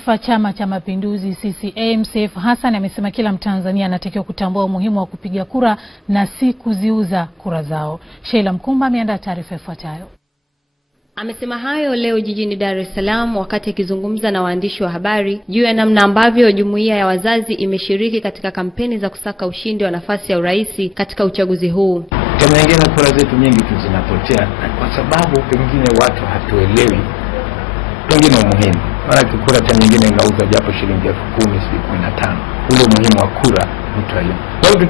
Chama cha Mapinduzi CCM Seif Hassan amesema kila Mtanzania anatakiwa kutambua umuhimu wa kupiga kura na si kuziuza kura zao. Sheila Mkumba ameandaa taarifa ifuatayo. Amesema hayo leo jijini Dar es Salaam wakati akizungumza na waandishi wa habari juu ya namna ambavyo jumuiya ya wazazi imeshiriki katika kampeni za kusaka ushindi wa nafasi ya urais katika uchaguzi huu. Kama nyingine kura zetu nyingi tu zinapotea kwa sababu pengine watu hatuelewi pengine umuhimu. Mara kura cha nyingine inauzwa japo shilingi 10,000 15. Ule umuhimu wa kura mtu aliyo. Kwa hiyo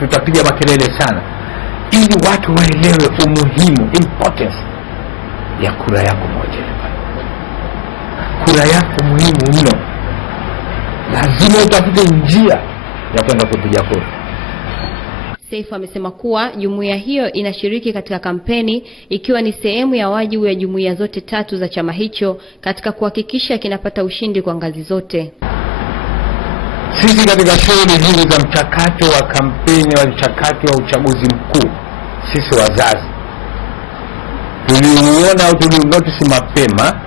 tutapiga makelele sana ili watu waelewe umuhimu, importance ya kura yako moja. Kura yako muhimu mno. Lazima utafute njia ya kwenda kupiga kura. Seif amesema kuwa jumuiya hiyo inashiriki katika kampeni ikiwa ni sehemu ya wajibu ya jumuiya zote tatu za chama hicho katika kuhakikisha kinapata ushindi kwa ngazi zote. Sisi katika shughuli hizi za mchakato wa kampeni wa mchakato wa uchaguzi mkuu, sisi wazazi tuliona au tulinotice mapema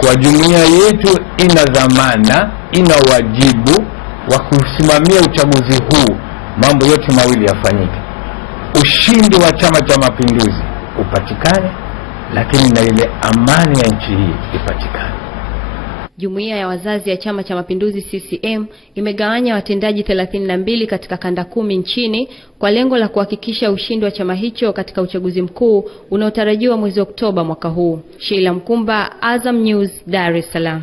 kwa jumuiya yetu ina dhamana, ina wajibu wa kusimamia uchaguzi huu. Mambo yote mawili yafanyike. Ushindi wa Chama cha Mapinduzi upatikane, lakini na ile amani ya nchi hii ipatikane. Jumuiya ya wazazi ya Chama cha Mapinduzi CCM imegawanya watendaji 32 katika kanda 10 nchini kwa lengo la kuhakikisha ushindi wa chama hicho katika uchaguzi mkuu unaotarajiwa mwezi Oktoba mwaka huu. Sheila Mkumba, Azam News, Dar es Salaam.